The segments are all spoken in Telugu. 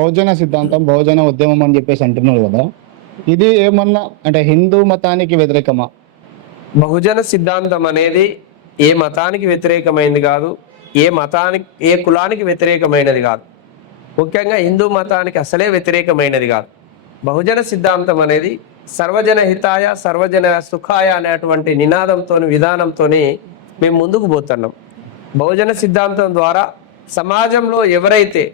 బహుజన సిద్ధాంతం, బహుజన ఉద్యమం అని చెప్పేసి అంటున్నారు కదా! ఇది ఏమన్నా అంటే హిందూ మతానికి వ్యతిరేకమా? బహుజన సిద్ధాంతం అనేది ఏ మతానికి వ్యతిరేకమైనది కాదు. ఏ కులానికి వ్యతిరేకమైనది కాదు. ముఖ్యంగా హిందూ మతానికి అసలే వ్యతిరేకమైనది కాదు. బహుజన సిద్ధాంతం అనేది సర్వజన హితాయ సర్వజన సుఖాయ అనేటువంటి విధానంతో మేము ముందుకు పోతున్నాం. బహుజన సిద్ధాంతం ద్వారా సమాజంలో ఎవరైతే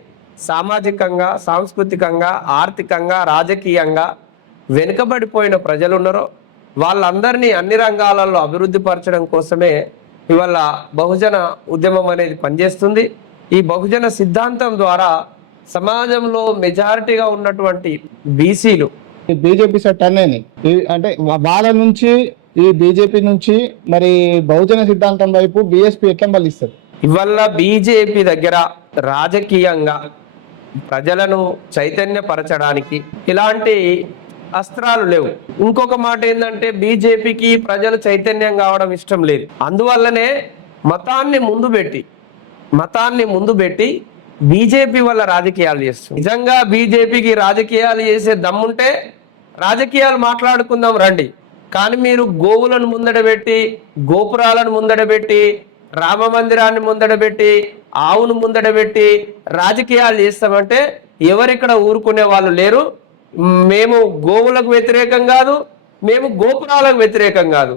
సామాజికంగా, సాంస్కృతికంగా, ఆర్థికంగా, రాజకీయంగా వెనుకబడిపోయిన ప్రజలు ఉన్నారో వాళ్ళందరినీ అన్ని రంగాలలో అభివృద్ధి పరచడం కోసమే ఇవాళ బహుజన ఉద్యమం అనేది పనిచేస్తుంది. ఈ బహుజన సిద్ధాంతం ద్వారా సమాజంలో మెజారిటీగా ఉన్నటువంటి బీసీలు బీజేపీ సెట్ అనేది అంటే వాళ్ళ నుంచి ఈ బీజేపీ నుంచి మరి బహుజన సిద్ధాంతం వైపు బీఎస్పీ ఎట్లా మళ్ళిస్తారు? ఇవల్ల బీజేపీ దగ్గర రాజకీయంగా ప్రజలను చైతన్యపరచడానికి ఇలాంటి అస్త్రాలు లేవు. ఇంకొక మాట ఏంటంటే బీజేపీకి ప్రజలు చైతన్యం కావడం ఇష్టం లేదు. అందువల్లనే మతాన్ని ముందు పెట్టి బీజేపీ వల్ల రాజకీయాలు చేస్తుంది. నిజంగా బీజేపీకి రాజకీయాలు చేసే దమ్ముంటే రాజకీయాలు మాట్లాడుకుందాం రండి. కానీ మీరు గోవులను ముందడబెట్టి, గోపురాలను ముందడబెట్టి, రామ మందిరాన్ని ముందడబెట్టి, ఆవును ముందడబెట్టి రాజకీయాలు చేస్తామంటే ఎవరిక్కడ ఊరుకునే వాళ్ళు లేరు. మేము గోవులకు వ్యతిరేకం కాదు, మేము గోపురాలకు వ్యతిరేకం కాదు.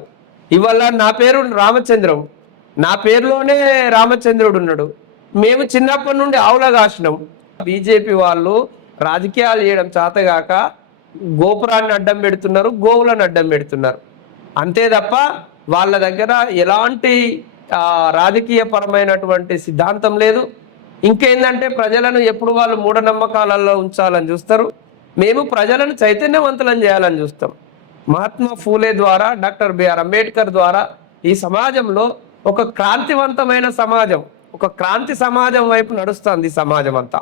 ఇవాళ నా పేరు రామచంద్రం, నా పేరులోనే రామచంద్రుడు ఉన్నాడు. మేము చిన్నప్పటి నుండి ఆవులా కాసినాం. బీజేపీ వాళ్ళు రాజకీయాలు చేయడం చేతగాక గోపురాన్ని అడ్డం పెడుతున్నారు, గోవులను అడ్డం పెడుతున్నారు. అంతే తప్ప వాళ్ళ దగ్గర ఎలాంటి రాజకీయ పరమైనటువంటి సిద్ధాంతం లేదు. ఇంకేందంటే ప్రజలను ఎప్పుడు వాళ్ళు మూఢనమ్మకాలలో ఉంచాలని చూస్తారు. మేము ప్రజలను చైతన్యవంతులను చేయాలని చూస్తాం. మహాత్మా ఫూలే ద్వారా, డాక్టర్ బిఆర్ అంబేద్కర్ ద్వారా ఈ సమాజంలో ఒక క్రాంతివంతమైన సమాజం, ఒక క్రాంతి సమాజం వైపు నడుస్తుంది సమాజం అంతా.